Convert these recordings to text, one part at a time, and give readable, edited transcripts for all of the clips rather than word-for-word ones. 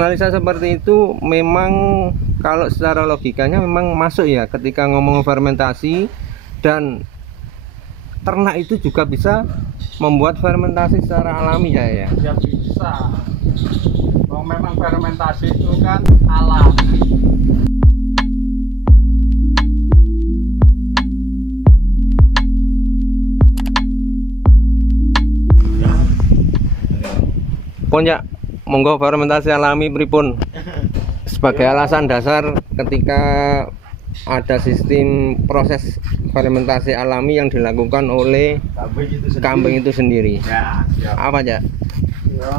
Analisa seperti itu memang kalau secara logikanya memang masuk ya ketika ngomong fermentasi, dan ternak itu juga bisa membuat fermentasi secara alami ya. Ya bisa. Memang fermentasi itu kan alami. Pun ya, monggo fermentasi alami pripun sebagai alasan dasar ketika ada sistem proses fermentasi alami yang dilakukan oleh kambing itu sendiri. Ya, siap. Apa aja? Ya,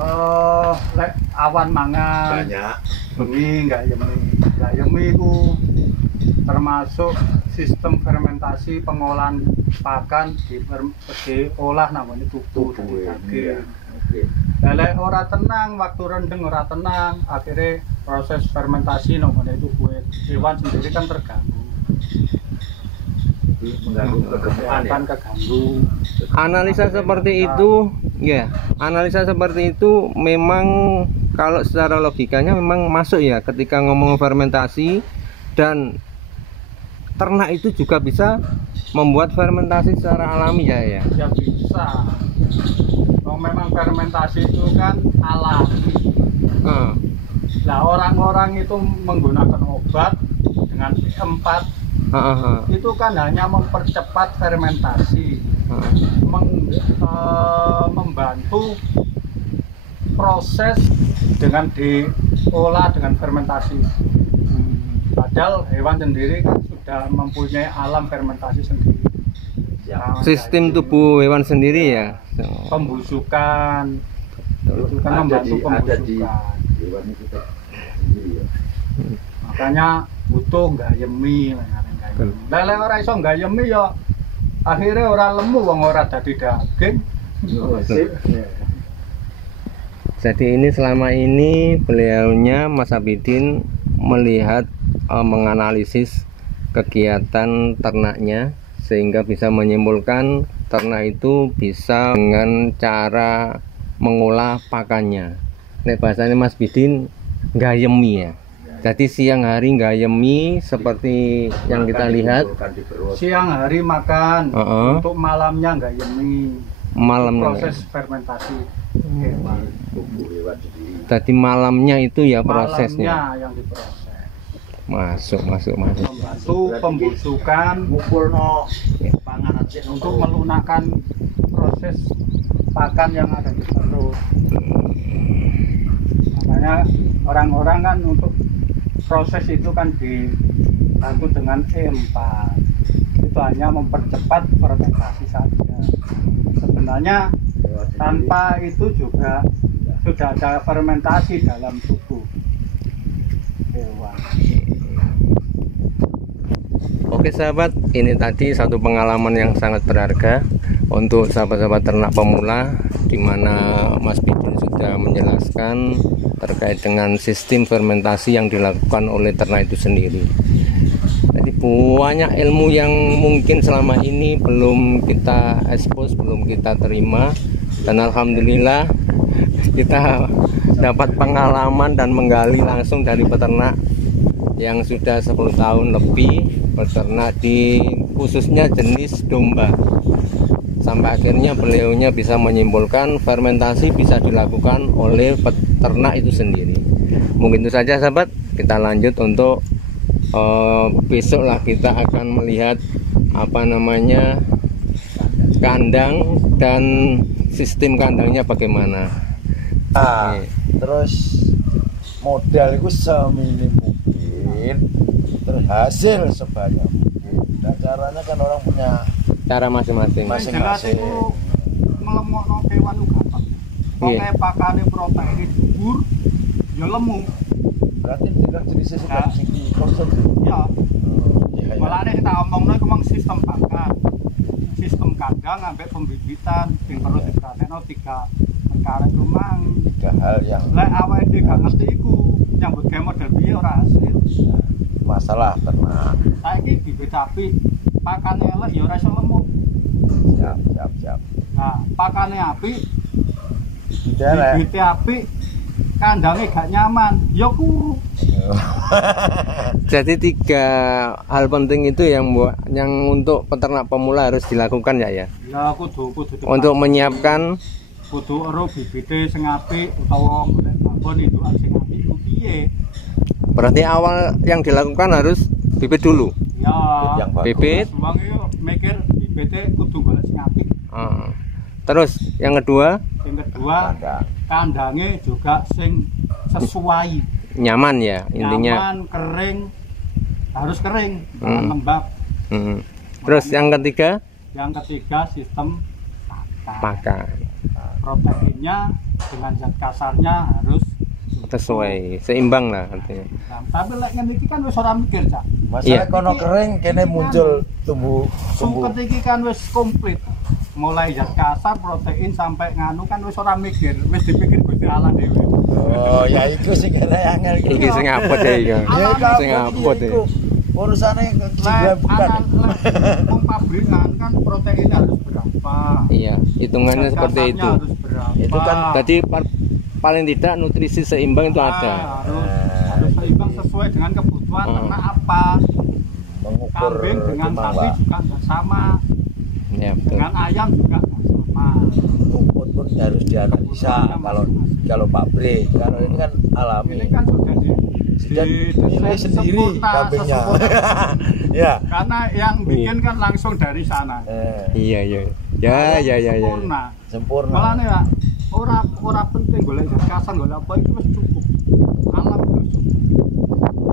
lek awan mangan Banyak. bengi nggak yemi itu termasuk sistem fermentasi pengolahan pakan diolah namanya tubuh dari daging. Lek ora tenang, waktu rendeng ora tenang, akhirnya proses fermentasi namanya itu kulit hewan sendiri kan terganggu. Mengganggu kegemukkan ya. Kan keganggu. Analisa seperti itu ya, analisa seperti itu memang kalau secara logikanya memang masuk ya ketika ngomong fermentasi, dan ternak itu juga bisa membuat fermentasi secara alami ya. Ya bisa. Memang fermentasi itu kan alami. Nah, orang-orang itu menggunakan obat dengan P4 itu kan hanya mempercepat fermentasi, membantu proses dengan diolah dengan fermentasi. Padahal hewan sendiri kan sudah mempunyai alam fermentasi sendiri. Nah, Sistem tubuh hewan sendiri ya. Pembusukan, itu kan membantu pembusukan. Hewan itu sendiri ya. Makanya butuh nggayemi. Lele ora iso nggayemi ya akhirnya ora lemu wong ora dadi daging. Jadi ini selama ini beliaunya Mas Abidin melihat menganalisis kegiatan ternaknya sehingga bisa menyimpulkan ternak itu bisa dengan cara mengolah pakannya. Nek bahasanya Mas Bidin nggayemi ya. Jadi siang hari nggayemi seperti yang kita lihat. Siang hari makan, untuk malamnya nggayemi. Malamnya. Proses fermentasi hewan. Tadi malamnya itu ya prosesnya. Malamnya yang diproses. Masuk. Membantu pembusukan, untuk melunakkan proses pakan yang ada di perut. Makanya orang-orang kan untuk proses itu kan dibantu dengan E4. Itu hanya mempercepat fermentasi saja. Sebenarnya tanpa itu juga sudah ada fermentasi dalam tubuh hewan. Oke sahabat, ini tadi satu pengalaman yang sangat berharga untuk sahabat-sahabat ternak pemula, di mana Mas Bidin sudah menjelaskan terkait dengan sistem fermentasi yang dilakukan oleh ternak itu sendiri. Jadi banyak ilmu yang mungkin selama ini belum kita expose, belum kita terima, dan alhamdulillah kita dapat pengalaman dan menggali langsung dari peternak yang sudah 10 tahun lebih beternak di khususnya jenis domba, sampai akhirnya beliaunya bisa menyimpulkan fermentasi bisa dilakukan oleh peternak itu sendiri. Mungkin itu saja sahabat, kita lanjut untuk besok lah kita akan melihat apa namanya kandang dan sistem kandangnya bagaimana. Terus modal itu seminim mungkin, terhasil sebanyak mungkin. Dan caranya kan orang punya cara masing-masing. Jelas itu ngelemokno kewan itu gampang. Pokoke pakane protein dhuwur ya lemu. Berarti tinggal jenisnya sudah segi konsumsi. Ya. Malah nek tak omongno iku mung sistem pakan. Sistem kandang ambek pembibitan sing perlu diperhatekno 3 perkara itu mang. 3 hal yang Lek awake dhewe gak ngerti iku, nyambut gawe model piye ora hasil. masalah ternak. Saiki bibit sapi pakane elek ya ora iso lemu. Siap. Nah, pakane apik, Derek. bibite apik, kandangnya gak nyaman, ya kuru. Jadi 3 hal penting itu yang untuk peternak pemula harus dilakukan ya. Ya kudu Untuk menyiapkan kudu ero bibite sing apik utawa golek babon indukan sing apik ku piye. berarti awal yang dilakukan harus bibit dulu. Ya, yang bagus. Bibit. wong yo mikir bibite kudu golek sing apik. Terus yang kedua Yang kedua, kandangnya juga sing sesuai. nyaman ya intinya. Nyaman, kering, harus kering, Hmm. lembab. Terus yang ketiga Yang ketiga sistem makan proteinnya dengan zat kasarnya harus sesuai seimbang lah artinya. Nah, tapi lek ngene iki kan wis ora mikir, Cak. Masalah Iya. kono kering kene muncul tumbuh. Suket iki kan wis komplit. Mulai zat kasar, protein sampai nganu kan wis ora mikir, wis dipikir Gusti Allah dhewe. Oh, ya iku sing kene angel iki. Iki sing apot ya iki. Alah, Sing apot ya. Urusane Lek bukan. wong pabrikan kan proteinnya harus berapa? Iya, hitungannya Zat seperti kasarnya itu. Harus berapa? Itu kan Jadi paling tidak nutrisi seimbang itu ada. Harus seimbang sesuai dengan kebutuhan ternak apa. mengukur Kambing dengan kemang, sapi Pak. juga nggak sama, Ya, betul. dengan ayam juga nggak sama. Rumput pun harus dianalisa kalau pabrik. Kalau ini kan alami. Ini kan sudah Dan nilai sendiri kambingnya. Ya. Karena yang bikin kan langsung dari sana. Iya, iya. Ya. Sempurna. Sempurna. Malah ya ora penting golek zat kasar golek apa itu wis cukup. Alam itu cukup.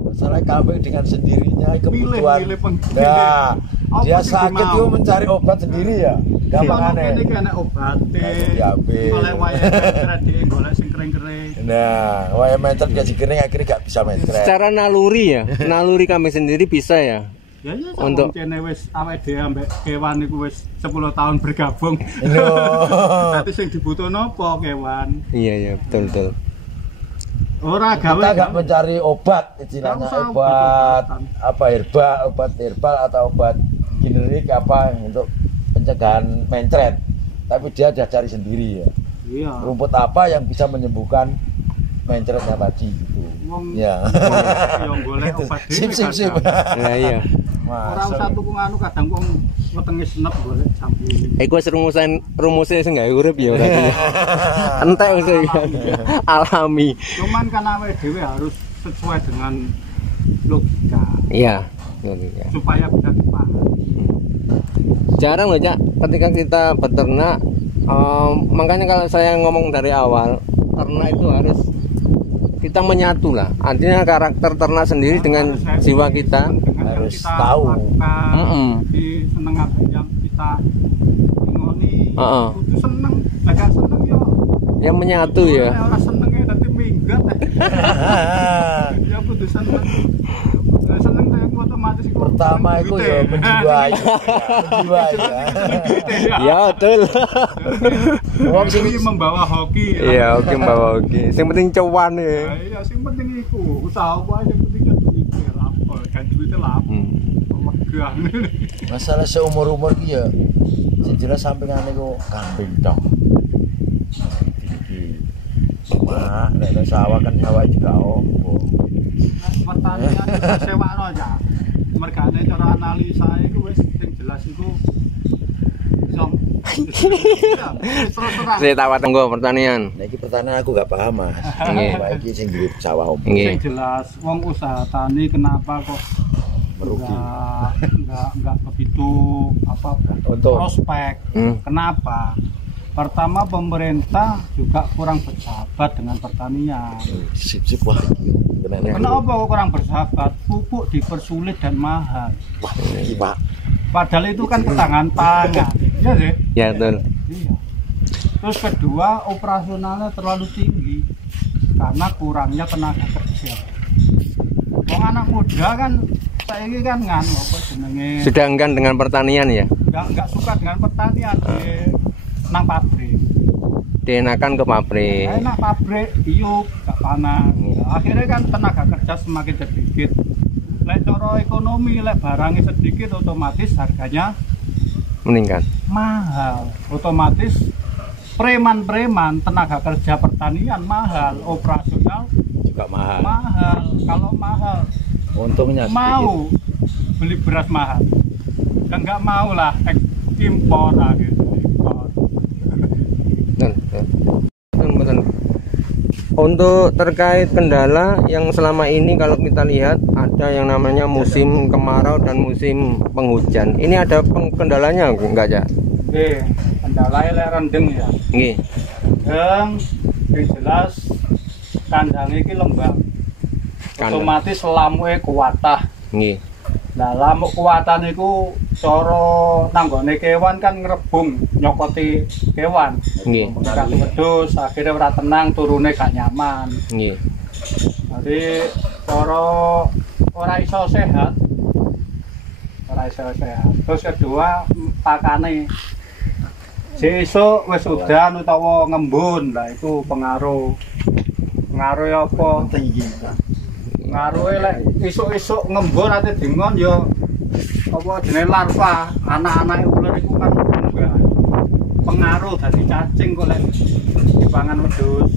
Masalah kambing dengan sendirinya kebutuhan. Milih pengguna. Nah, Apa dia sing sakit dimau? itu mencari obat sendiri ya. Gampang Kalau aneh. kene kene obate. Diambil. Oleh wayahe kredit golek sing kering-kering. Nah, waya mencret gaji kering akhirnya gak bisa mencret. Secara naluri ya, naluri kambing sendiri bisa ya. Ya ya Untuk- kene wis awake dhewe ambek kewan iku wis 10 tahun bergabung. Loh. Tapi sing dibutuhno apa kewan? Iya, betul. Ora gawe. Kita gak mencari obat istilahnya, Nggak usah obat obat-obatan. apa obat herbal atau obat generik apa untuk pencegahan mencret. Tapi dia sudah cari sendiri ya. Iya. Rumput apa yang bisa menyembuhkan mencretnya tadi gitu. Wong Ya. yang golek obat Sip. dhewe. Nah, iya. Ora usah tuku nganu kadang wong wetenge senep golek jambu. Iku wis rumusnya sing gawe urip ya berarti. Entek wis alami. Cuman kan awake dhewe harus sesuai dengan logika Iya. Iya. supaya bisa dipahami. Jarang loh, Cak, ketika kita beternak, makanya kalau saya ngomong dari awal, ternak itu harus kita menyatu lah. Artinya karakter ternak sendiri dengan Harus jiwa kita. dengan yang harus kita tahu. lakukan, di seneng apa yang kita ngoni, kudu seneng, gak seneng yo. Yang menyatu ya. Ora seneng ya nanti minggat. Ya kudu seneng. Seneng saya otomatis iku Pertama itu ya menjiwai. Menjiwai ya. Ya betul. Wong sing Ini membawa hoki. Iya, oke Mbak Oki. Yang penting cuan ya. Nah, iya, sing penting iku usaha apa yang penting kan duit lapor, kan duitnya lapor. Megah. masalah seumur-umur iki ya sing jelas sampingane ku kambing tok. Wah, nek sawah kan sawah juga opo. Pertanian kita sewakno aja. Mergane cara analisa iku wis sing jelas iku iso. Ya, wis terus-terusan. Saya tahu tunggu pertanian. Nah, iki pertanyaan aku gak paham, Mas. Nggih. Wah, iki sing duwe sawah opo? Nggih. Sing jelas wong usaha tani kenapa kok Merugi. enggak begitu apa Untung. prospek. Kenapa? Pertama pemerintah juga kurang bersahabat dengan pertanian. Sip wah iki. Kenapa? Kenapa kok kurang bersahabat? Pupuk dipersulit dan mahal. Wah, iki Pak. Padahal itu kan tangan tangan. Iya sih. Ya betul. Iya. Terus kedua operasionalnya terlalu tinggi karena kurangnya tenaga kerja. Wong anak muda kan saiki kan nganu apa jenenge? Sudah enggan dengan pertanian ya. Enggak suka dengan pertanian nang pabrik. Dienakan ke pabrik. Enak pabrik, iup, gak panas. Akhirnya kan tenaga kerja semakin sedikit. Lek cara ekonomi, lek barangnya sedikit otomatis harganya Meningkat. mahal. Otomatis preman-preman tenaga kerja pertanian mahal, operasional juga mahal. mahal. Kalau mahal Untungnya mau beli beras mahal, dan nggak mau lah impor lah gitu. Impor. Betul. Untuk terkait kendala yang selama ini kalau kita lihat ada yang namanya musim kemarau dan musim penghujan. Ini ada kendalanya enggak ya? Kendalanya rendeng ya. Nggih. Yang jelas kandang iki lembab. Otomatis lamuke kuwatah. Nggih. Nah, lamuk kuwatan iku cara nanggone kewan kan ngrebung nyokoti kewan. Nggih. Kaki wedhus akhirnya ora tenang, turune gak nyaman. Nggih. Jadi cara ora iso sehat. Ora iso sehat. Terus kedua pakane. Sesuk wis udan utawa ngembun, lah itu pengaruh. Pengaruh apa? tinggi. Ngaruhe lek isuk-isuk ngembur ate dingon ya apa jenenge larva, anak-anak ular iku kan munggah. Pengaruh dadi cacing kok lek dipangan wedhus.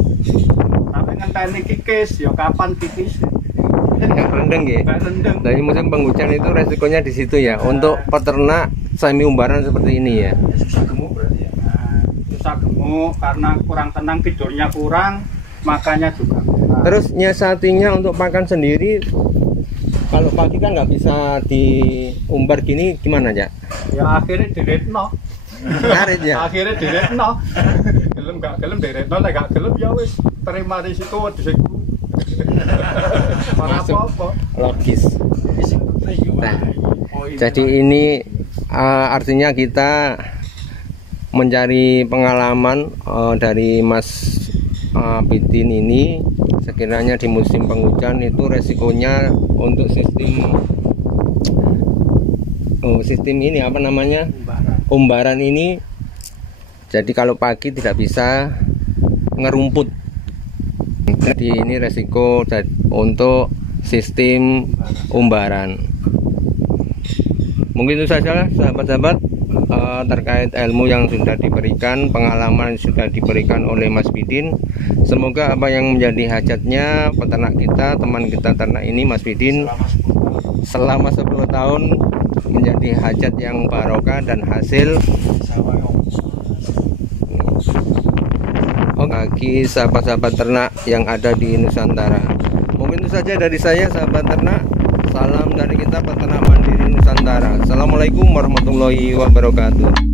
Tapi ngenteni kikis ya kapan kikis? Rendeng nggih. Rendeng. Dari musim penghujan itu resikonya di situ ya. Untuk peternak semi umbaran seperti ini ya. Susah gemuk berarti ya. Nah, susah gemuk karena kurang tenang, tidurnya kurang, makannya juga kurang. Terus nyiasatinya untuk pakan sendiri, kalau pagi kan nggak bisa diumbar gini, gimana ya? Ya akhirnya diretno. Ngarit ya? Akhirnya diretno. Gelem gak gelem diretno, lek gak gelem ya wis terima risiko disiku. Ora Masuk. apa-apa. Logis. Nah, Oh, iya. jadi ini artinya kita mencari pengalaman dari Mas Pidin ini. Sekiranya di musim penghujan itu resikonya untuk sistem ini apa namanya, umbaran ini. Jadi kalau pagi tidak bisa ngerumput. Jadi ini resiko untuk sistem umbaran. Mungkin itu saja sahabat-sahabat terkait ilmu yang sudah diberikan, pengalaman yang sudah diberikan oleh Mas Pidin. Semoga apa yang menjadi hajatnya peternak kita, teman kita ternak ini, Mas Pidin, selama 10 tahun menjadi hajat yang barokah dan hasil bagi sahabat-sahabat ternak yang ada di Nusantara. Mungkin itu saja dari saya, sahabat ternak. Salam dari kita peternak mandiri Nusantara. Assalamualaikum warahmatullahi wabarakatuh.